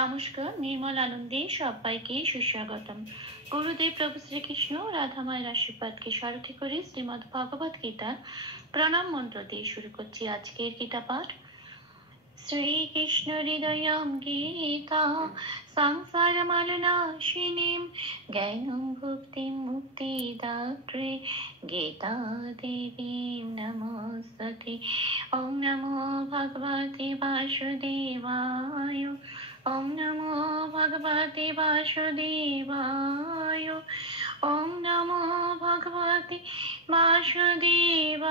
নমস্কার, নির্মল আনন্দে সবাইকে সুস্বাগতম। গুরুদেব প্রভু শ্রীকৃষ্ণ রাধামায়ের আশীর্বাদকে সারথি করে শ্রীমদ্ ভগবত গীতার প্রণাম মন্ত্র দিয়ে শুরু করছি আজকের গীতা পাঠ। শ্রীকৃষ্ণ হৃদয়ং গীতা সংসার মালনাশিনীম জ্ঞানং ভুক্তিম মুক্তিদাত্রে গীতা দেবীম নমস্তুতে। ওং নমো ভগবতে বাসুদেবায়। ওং নমো ভগবতে বাসুদেবায়। ওং নমো ভগবতে বাসুদেবায়।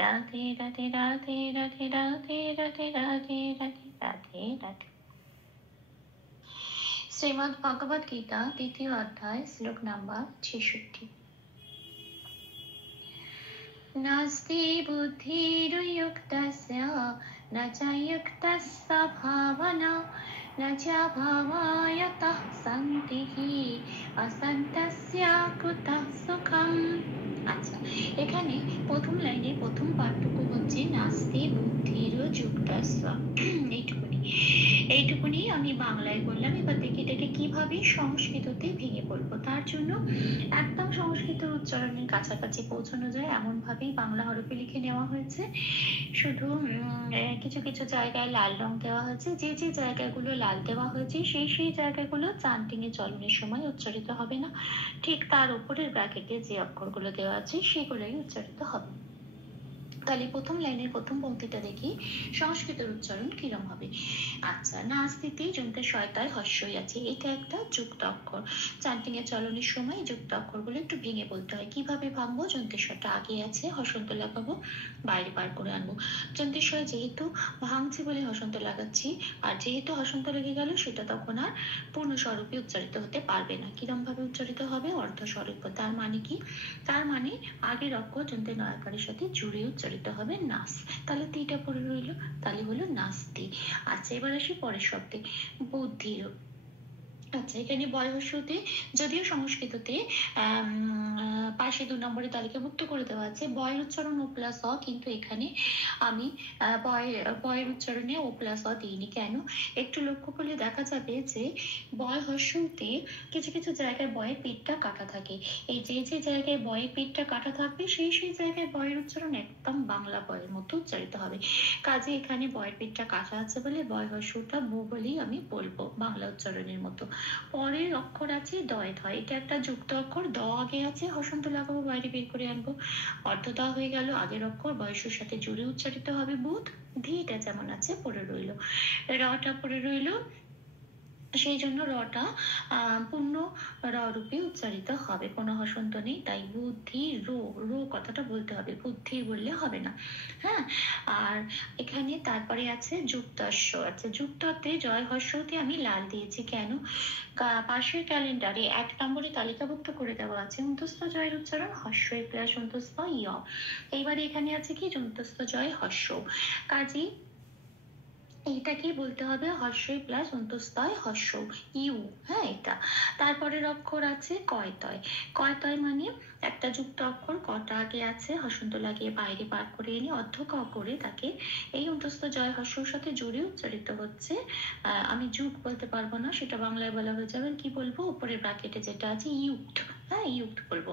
রাধে রাধে রাধে রাধে রাধে রাধে রাধে রাধে রাধে রাধে। শ্রীমদ্ ভগবত গীতা দ্বিতীয় অধ্যায় শ্লোক নাম্বার 66। নাস্তি বুদ্ধির্যুক্তস্য ন চ যুক্তস্য ভাবনা ন চ ভাবায়তঃ শান্তিঃ অশান্তস্য কুতঃ সুখম। আচ্ছা, এখানে প্রথম লাইনে প্রথম পাঠটুকু হচ্ছে নাস্তি বুদ্ধির্যুক্তস্য। এইটুকুনি আমি বাংলায় বললাম। এবার দেখি এটাকে কিভাবে সংস্কৃততে ভেঙে বলবো। তার জন্য একদম সংস্কৃত উচ্চারণের কাছাকাছি পৌঁছানো যায় এমন ভাবেই বাংলা হরফে লিখে নেওয়া হয়েছে। শুধু কিছু কিছু জায়গায় লাল রং দেওয়া হয়েছে। যে যে জায়গাগুলো লাল দেওয়া হয়েছে সেই জায়গাগুলো চান্টিং এ চলনের সময় উচ্চারিত হবে না। ঠিক তার উপরের ব্র্যাকেটে যে অক্ষরগুলো দেওয়া আছে সেগুলোই উচ্চারিত হবে। তাহলে প্রথম লাইনের প্রথম পংক্তিটা দেখি সংস্কৃতের উচ্চারণ কিরম হবে। আচ্ছা, নাস্তিতে যন্ত্রে শয়তায় হস্যই আছে, এটা একটা যুক্ত অক্ষর। চান্টিং এর চলনের সময় যুক্ত অক্ষরগুলো একটু ভেঙে বলতে হয়। কিভাবে ভাঙবো? যন্ত্রেশ্বরটা আগে আছে, হসন্ত লাগাবো, বাইরে বার করে আনবো। যন্ত্রেশ্বর যেহেতু ভাঙছি বলে হসন্ত লাগাচ্ছি, আর যেহেতু হসন্ত লেগে গেল সেটা তখন আর পূর্ণ স্বরূপে উচ্চারিত হতে পারবে না। কিরম ভাবে উচ্চারিত হবে? অর্ধ স্বরূপ। তার মানে কি? তার মানে আগের অক্ষর যন্ত্রের নয়াকারের সাথে জুড়ে উচ্চারিত হবে নাস। তাহলে তিটা পড়ে রইল, তাহলে হলো নাস্তি। আচ্ছা, এবার আসি পরের শব্দে বুদ্ধির। আচ্ছা, এখানে বয়সতে যদিও সংস্কৃততে পাশে 2 নম্বরে তালিকাভুক্ত করে দেওয়া আছে বয়ের উচ্চারণ ও প্লাস অ, কিন্তু এখানে আমি বয়ের উচ্চারণে ও প্লাস অ দিইনি। কেন? একটু লক্ষ্য করলে দেখা যাবে যে বয় হস্যতে কিছু কিছু জায়গায় বয়ের পেটটা কাটা থাকে। এই যে যে জায়গায় বয়ের পেটটা কাটা থাকবে সেই জায়গায় বয়ের উচ্চারণ একদম বাংলা বয়ের মতো উচ্চারিত হবে। কাজে এখানে বয়ের পেটটা কাটা আছে বলে বয় হস্যটা বু বলেই আমি বলবো বাংলা উচ্চারণের মতো। পরের অক্ষর আছে দয় ধয়, এটা একটা যুক্ত অক্ষর। দ আগে আছে, হসন্ত লাগাবো, বাইরে বের করে আনবো, অর্ধ দ হয়ে গেল। আগের অক্ষর বয়সের সাথে জুড়ে উচ্চারিত হবে বুধ। ধিটা যেমন আছে পড়ে রইল, রটা পড়ে রইল, সেই জন্য রটা পূর্ণ র রূপে উচ্চারিত হবে, কোনো হসন্ত নেই। তাই বুদ্ধি রো, রো কথাটা বলতে হবে, বুদ্ধি বললে হবে না। হ্যাঁ, আর এখানে তারপরে আছে যুক্তাস্য। আচ্ছা, যুক্ততে জয় হস্যতে আমি লাল দিয়েছি কেন? পাশের ক্যালেন্ডারে 1 নম্বরে তালিকাভুক্ত করে দেওয়া আছে অন্তস্থ জয়ের উচ্চারণ হস্য প্লাস অন্তস্থ ইয়। এইবারে এখানে আছে কি অন্তস্থ জয় হস্য, কাজী এইটাকে বলতে হবে হস্যই প্লাস অন্তস্তয় হস্য ইউ। হ্যাঁ, এটা। তারপরের অক্ষর আছে কয়তয়। কয়তয় মানে একটা যুক্ত অক্ষর, কটা আগে আছে, হসন্ত লাগিয়ে বাইরে বার করে এনে অর্ধ ক করে তাকে এই অন্তস্থ জয় হস্যর সাথে জুড়ে উচ্চারিত হচ্ছে। আমি যুগ বলতে পারবো না, সেটা বাংলায় বলা হয়ে যাবে। কি বলবো? উপরের ব্র্যাকেটে যেটা আছে ইউক্ত। হ্যাঁ, ইউক্ত বলবো।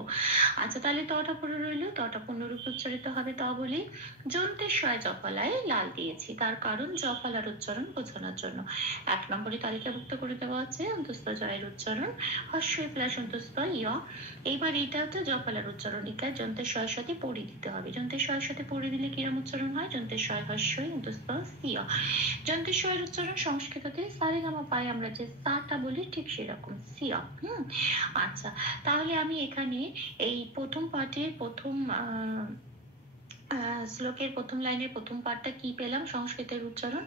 আচ্ছা, তাহলে তটা পড়ে রইল, তটা পূর্ণরূপে উচ্চারিত হবে ত বলি। যন্ত্রেশ্বয় জফলায় লাল দিয়েছি, তার কারণ জফলার উচ্চারণ বোঝানোর জন্য। 1 নম্বরে তালিকাভুক্ত করে দেওয়া আছে অন্তস্থ জয়ের উচ্চারণ হস্যই প্লাস অন্তস্থ ইয়। এইবার এটা হচ্ছে জফলার উচ্চারণ, এটা যন্ত্রেশ্বয়ের সাথে পড়ে দিতে হবে। যন্ত্রেশ্বয়ের সাথে পড়ে দিলে কিরম উচ্চারণ হয়? যন্ত্রেশ্বয় হস্যই অন্তস্থ সিয়। যন্ত্রেশ্বয়ের উচ্চারণ সংস্কৃততে সারেগামা পায় আমরা যে সাটা বলি, ঠিক সেরকম সিয়। আচ্ছা, তাহলে আমি এখানে এই প্রথম পাঠের প্রথম শ্লোকের প্রথম লাইনের প্রথম পাঠটা কি পেলাম সংস্কৃতের উচ্চারণ?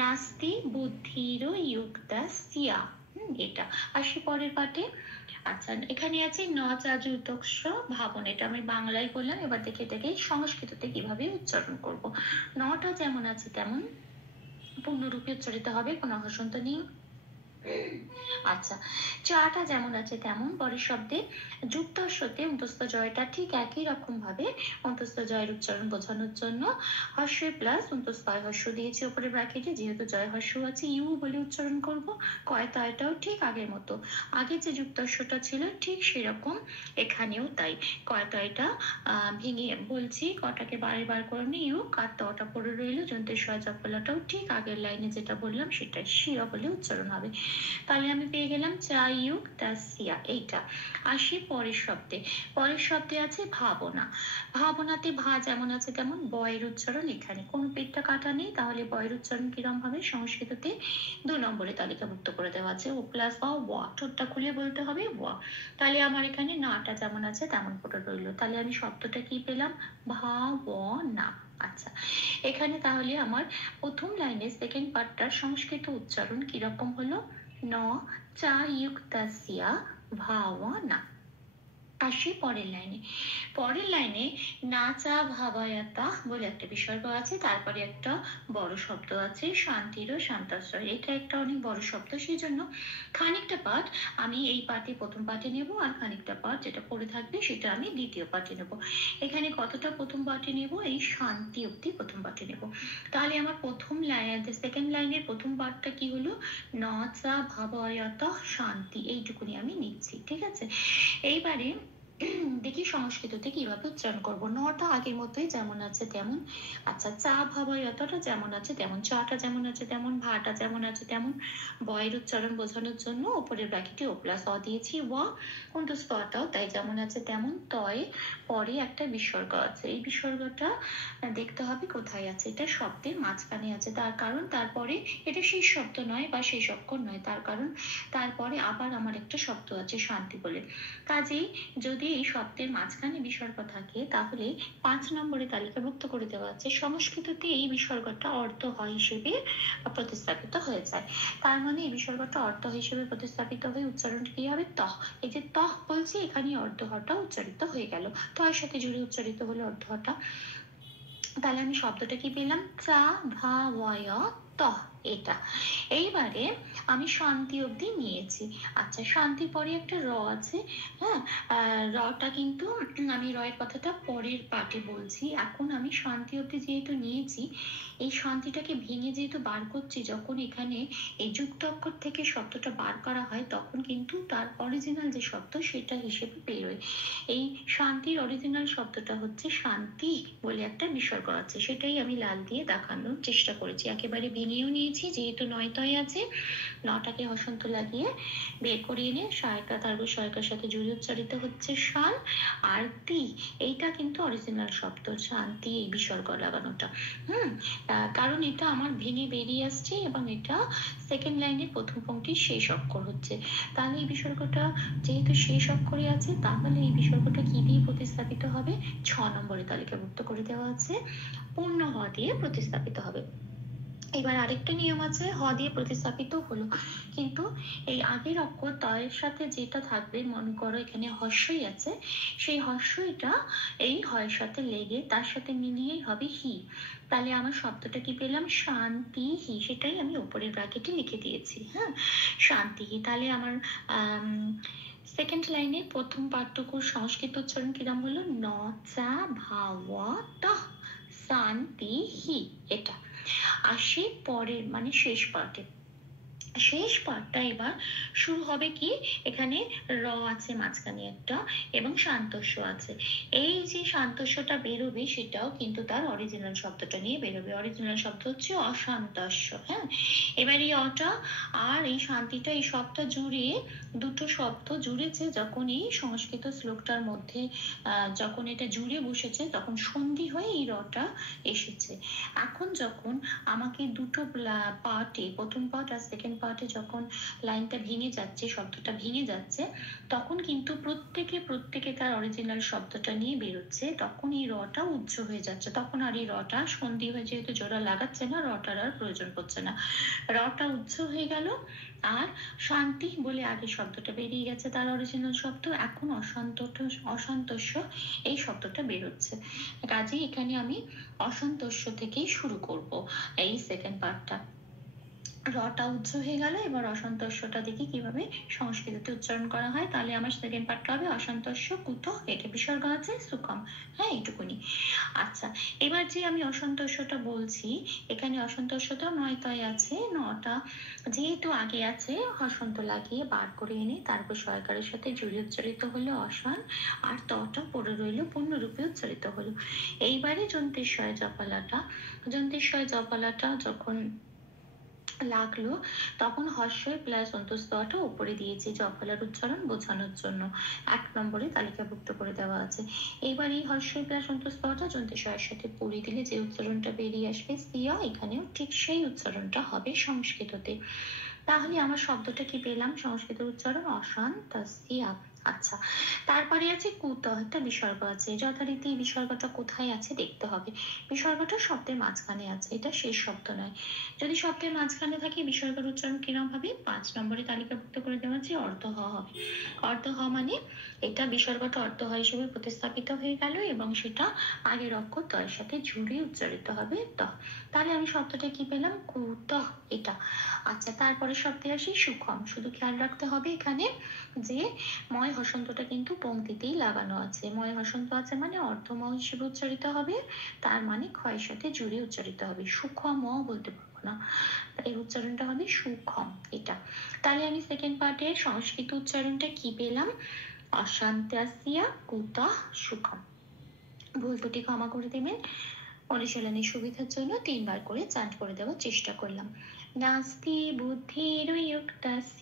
নাস্তি বুদ্ধির ইয়ুক্তাস্য, এটা। আসি পরের পাঠে। আচ্ছা, এখানে আছে ন চাযুতস্য ভাবন, এটা আমি বাংলায় বললাম। এবার দেখে দেখে সংস্কৃততে কিভাবে উচ্চারণ করব। নটা যেমন আছে তেমন পূর্ণরূপে উচ্চারিত হবে, কোনো হসন্ত নেই। আচ্ছা, চাটা যেমন আছে তেমন পরের শব্দে যুক্তাক্ষরতে অন্তস্থ জয়টা ঠিক একই রকম ভাবে অন্তস্থ জয়ের উচ্চারণ বোঝানোর জন্য হর্ষ প্লাস অন্তস্থ হর্ষ দিয়েছি উপরে ব্র্যাকেটে, যেহেতু জয় হর্ষ আছে ইউ বলে উচ্চারণ করব। কয় তয়টাও ঠিক আগের মতো, আগে যে যুক্তাক্ষরটা ছিল ঠিক সেরকম এখানেও তাই। কয় তয়টা ভেঙে বলছি, কটাকে বারে বার করে নি ইউ, কার তটা পড়ে রইল, যন্ত্রের সয় জফলাটাও ঠিক আগের লাইনে যেটা বললাম সেটা শিয়া বলে উচ্চারণ হবে। তাহলে আমি পেয়ে গেলাম চা ইউক সিয়া। এইটা আসি পরের শব্দে। পরের শব্দে আছে ভাবনা। ভাবনাতে ভা যেমন আছে তেমন বয়ের উচ্চারণ, এখানে কোনো পেটটা কাটা নেই, তাহলে বয়ের উচ্চারণ কিরম হবে সংস্কৃততে 2 নম্বরে তালিকাভুক্ত করে দেওয়া আছে ও প্লাস ওয়া, ঠোঁটটা খুলে বলতে হবে ওয়া। তাহলে আমার এখানে নাটা যেমন আছে তেমন পড়ে রইল। তাহলে আমি শব্দটা কি পেলাম? ভাবনা। আচ্ছা, এখানে তাহলে আমার প্রথম লাইনে সেকেন্ড পার্টটার সংস্কৃত উচ্চারণ কিরকম হলো? ন চা ইউক্তাসিয়া ভাবনা। আসি পরের লাইনে। পরের লাইনে নাচা ভাবায়াতা বলে একটা বিসর্গ আছে, তারপরে একটা বড় শব্দ আছে শান্তির ও শান্তাশ্রয়। এটা একটা অনেক বড় শব্দ, সেই জন্য খানিকটা পাঠ আমি এই পাঠে প্রথম পাঠে নেব, আর খানিকটা পাঠ যেটা পড়ে থাকবে সেটা আমি দ্বিতীয় পাঠে নেব। এখানে কতটা প্রথম পাঠে নেব? এই শান্তি অব্দি প্রথম পাঠে নেব। তাহলে আমার প্রথম লাইন, সেকেন্ড লাইনের প্রথম পাঠটা কি হলো? নাচা ভাবায়াতা শান্তি, এইটুকুনি আমি নিচ্ছি, ঠিক আছে। এইবারে দেখি সংস্কৃততে কিভাবে উচ্চারণ করব। নটা আগের মতোই যেমন আছে তেমন। আচ্ছা, চা ভাবায়তটা যেমন আছে তেমন, চাটা যেমন আছে তেমন, ভাটা যেমন আছে তেমন। বয়ের উচ্চারণ বোঝানোর জন্য উপরের ব্র্যাকেটে ও প্লাস অ দিয়েছি, ওয়া কিন্তু স্তটাও তাই যেমন আছে তেমন। তয় পরে একটা বিসর্গ আছে, এই বিসর্গটা দেখতে হবে কোথায় আছে। এটা শব্দের মাঝখানে আছে, তার কারণ তারপরে এটা শেষ শব্দ নয় বা শেষ অক্ষর নয়, তার কারণ তারপরে আবার আমার একটা শব্দ আছে শান্তি বলে। কাজেই যদি এই শব্দের মাঝখানে বিসর্গ থাকে তাহলে 5 নম্বরে তালিকাভুক্ত করে দেওয়া আছে সংস্কৃততে এই বিসর্গটা অর্ধ হয় হিসেবে প্রতিস্থাপিত হয়ে যায়। তার মানে এই বিসর্গটা অর্ধ হিসেবে প্রতিস্থাপিত হয়ে উচ্চারণ কি হবে? তহ। এই যে তহ বলছি, এখানে অর্ধ হটা উচ্চারিত হয়ে গেল, তয়ের সাথে জুড়ে উচ্চারিত হলো অর্ধ হটা। তাহলে আমি শব্দটা কি পেলাম? চা ভা ওয় তহ, এটা। এইবারে আমি শান্তি অবধি নিয়েছি। আচ্ছা, শান্তির পরে একটা র আছে, হ্যাঁ, রটা কিন্তু আমি রয়ের কথাটা পরের পাঠে বলছি। এখন আমি শান্তি অবধি যেহেতু নিয়েছি, এই শান্তিটাকে ভেঙে যেহেতু বার করছি, যখন এখানে এই যুক্ত অক্ষর থেকে শব্দটা বার করা হয় তখন কিন্তু তার অরিজিনাল যে শব্দ সেটা হিসেবে বেরোয়। এই শান্তির অরিজিনাল শব্দটা হচ্ছে শান্তি বলে একটা বিসর্গ আছে, সেটাই আমি লাল দিয়ে দেখানোর চেষ্টা করেছি। একেবারে ভেঙেও নিয়েছি, যেহেতু নয়তয় আছে, নটাকে হসন্ত লাগিয়ে বের করে এনে সহায়িকা তার সহায়িকার সাথে জুড়ে উচ্চারিত হচ্ছে শান আর তি। এইটা কিন্তু অরিজিনাল শব্দ শান্তি, এই বিসর্গ লাগানোটা। কারণ এটা আমার ভেঙে বেরিয়ে আসছে এবং এটা সেকেন্ড লাইনের প্রথম পংক্তির শেষ অক্ষর হচ্ছে। তাহলে এই বিসর্গটা যেহেতু শেষ অক্ষরে আছে, তাহলে এই বিসর্গটা কি দিয়ে প্রতিস্থাপিত হবে? 6 নম্বরে তালিকাভুক্ত করে দেওয়া আছে, পূর্ণ হ দিয়ে প্রতিস্থাপিত হবে। এবার আরেকটা নিয়ম আছে, হ দিয়ে প্রতিস্থাপিত হলো, কিন্তু এই আগের অক্ষর তয়ের সাথে যেটা থাকবে, মনে করো এখানে হর্ষই আছে, সেই হর্ষইটা এই হয়ের সাথে লেগে তার সাথে মিলিয়েই হবে হি। তাহলে আমার শব্দটা কি পেলাম? শান্তি হি, সেটাই আমি উপরের ব্র্যাকেটে লিখে দিয়েছি। হ্যাঁ, শান্তি হি। তাহলে আমার সেকেন্ড লাইনে প্রথম পাঠটুকুর সংস্কৃত উচ্চারণ কিরম হলো? ন চা ভাওয়া তহ শান্তি হি। এটা আসি পরের মানে শেষ পার্টে। শেষ পার্টটা এবার শুরু হবে কি, এখানে র আছে মাঝখানে একটা এবং শান্তস্য আছে। এই যে শান্তস্যটা বেরোবে সেটাও কিন্তু তার অরিজিনাল শব্দটা নিয়ে বেরোবে। অরিজিনাল শব্দ হচ্ছে অশান্তস্য। হ্যাঁ, এবার এই অটা আর এই শান্তিটা, এই শব্দ জুড়ে দুটো শব্দ জুড়েছে যখন এই সংস্কৃত শ্লোকটার মধ্যে, যখন এটা জুড়ে বসেছে তখন সন্ধি হয়ে এই রটা এসেছে। এখন যখন আমাকে দুটো পার্টে, প্রথম পার্ট আর সেকেন্ড পার্টে যখন লাইনটা ভেঙে যাচ্ছে, শব্দটা ভেঙে যাচ্ছে, তখন কিন্তু প্রত্যেকে তার অরিজিনাল শব্দটা নিয়ে বেরোচ্ছে, তখন এই রটা উচ্চ হয়ে যাচ্ছে। তখন আর এই রটা সন্ধি হয়ে যেহেতু জোড়া লাগাচ্ছে না, রটার আর প্রয়োজন পড়ছে না, রটা উচ্চ হয়ে গেল। আর শান্তি বলে আগে শব্দটা বেরিয়ে গেছে তার অরিজিনাল শব্দ, এখন অসন্তোষ এই শব্দটা বেরোচ্ছে। কাজেই এখানে আমি অসন্তোষ থেকেই শুরু করব এই সেকেন্ড পার্টটা। রটা উচ্চ হয়ে গেল। এবার অসন্তস্যটা দেখি কিভাবে সংস্কৃততে উচ্চারণ করা হয়। তাহলে আমার সেকেন্ড পার্টটা হবে অসন্তস্য কুত, এটা বিসর্গ আছে সুকম। হ্যাঁ, এইটুকুনি। আচ্ছা, এবার যে আমি অসন্তস্যটা বলছি, এখানে অসন্তস্যটা নয় তয় আছে, নটা যেহেতু আগে আছে হসন্ত লাগিয়ে বার করে এনে তারপর সরকারের সাথে জুড়ে উচ্চারিত হলো অসন, আর তটা পড়ে রইল পূর্ণরূপে উচ্চারিত হলো। এইবারে যন্তেশ্বয় জপালাটা, যন্তেশ্বয় জপালাটা যখন লাগলো তখন হর্ষই প্লাস অন্তস্তটা উপরে দিয়েছি জফলার উচ্চারণ বোঝানোর জন্য, 1 নম্বরে তালিকাভুক্ত করে দেওয়া আছে। এবার এই হর্ষই প্লাস অন্তস্তটা যন্ত্রস্বয়ের সাথে পড়ে দিলে যে উচ্চারণটা বেরিয়ে আসবে সিয়া, এখানেও ঠিক সেই উচ্চারণটা হবে সংস্কৃততে। তাহলে আমার শব্দটা কি পেলাম? সংস্কৃত উচ্চারণ অশান্তাসিয়া। আচ্ছা, তারপরে আছে কুত, একটা বিসর্গ আছে। যথারীতি বিসর্গটা কোথায় আছে দেখতে হবে। বিসর্গটা শব্দের মাঝখানে আছে, এটা শেষ শব্দ নয়। যদি শব্দের মাঝখানে থাকে বিসর্গের উচ্চারণ কিরম হবে? 5 নম্বরে তালিকাভুক্ত করে দেওয়া আছে অর্ধ হ হবে। অর্ধ হ মানে এটা বিসর্গটা অর্ধ হ হিসেবে প্রতিস্থাপিত হয়ে গেল এবং সেটা আগের অক্ষর তয়ের সাথে জুড়ে উচ্চারিত হবে ত। তাহলে আমি শব্দটা কি পেলাম? কুত, এটা। আচ্ছা, তারপরে শব্দে আসি সুখম। শুধু খেয়াল রাখতে হবে এখানে যে ময় হসন্তটা কিন্তু পংক্তিতেই লাগানো আছে। ময় হসন্ত আছে মানে অর্ধম হিসেবে উচ্চারিত হবে, তার মানে ক্ষয়ের সাথে জুড়ে উচ্চারিত হবে। সুখম বলতে পারবো না, এর উচ্চারণটা হবে সুখম, এটা। তাহলে আমি সেকেন্ড পার্টের সংস্কৃত উচ্চারণটা কি পেলাম? অশান্তাসিয়া কুতা সুখম। ভুল ত্রুটি ক্ষমা করে দেবেন। অনুশীলনের সুবিধার জন্য 3 বার করে চান্ট করে দেওয়ার চেষ্টা করলাম। নাস্তি বুদ্ধির্যুক্তস্য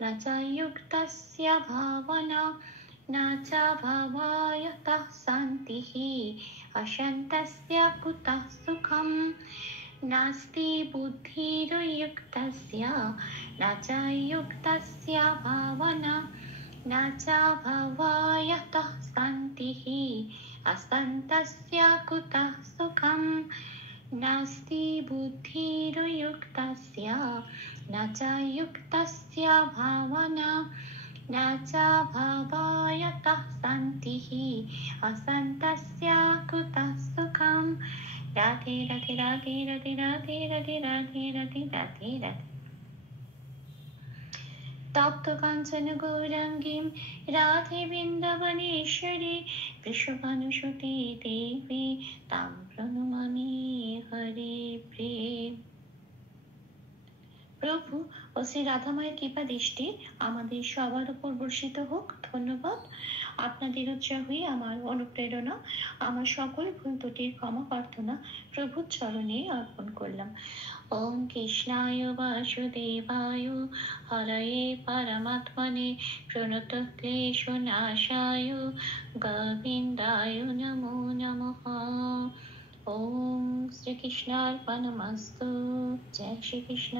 না চ যুক্তস্য ভাবনা, না চ ভাবায়তঃ শান্তিঃ অশান্তস্য কুতঃ সুখম। নাস্তি বুদ্ধির্যুক্তস্য না চ যুক্তস্য ভাবনা, না চ ভাবায়তঃ শান্তিঃ অশান্তস্য কুতঃ সুখম। নাস্তি বুদ্ধির্যুক্তস্য না চ যুক্তস্য ভাবনা, না চ ভাবায়তঃ শান্তিঃ অশান্তস্য কুতঃ সুখম। রাধে রাধে রাধে রাধে রাধে রাধে রাধে রাধে রাধে রাধে। তপ্ত কাঞ্চন গৌরাঙ্গীম রাধে বৃন্দাবনেশ্বরী বৃষভানুসুতে দেবী তাম প্রণমামি হরে প্রেম। প্রভু ও শ্রী রাধামায়ের কৃপা দৃষ্টি আমাদের সবার উপর বর্ষিত হোক। ধন্যবাদ। আপনাদের উৎসাহই আমার অনুপ্রেরণা। আমার সকল ভুল ত্রুটির ক্ষমা প্রার্থনা প্রভুর চরণে অর্পণ করলাম। ওম কৃষ্ণায় বাসুদেবায় হরয়ে পরমাত্মনে প্রণত ক্লেশনাশায় গোবিন্দায় নমো নমঃ। ওম শ্রীকৃষ্ণার্পণমস্তু। জয় শ্রীকৃষ্ণ।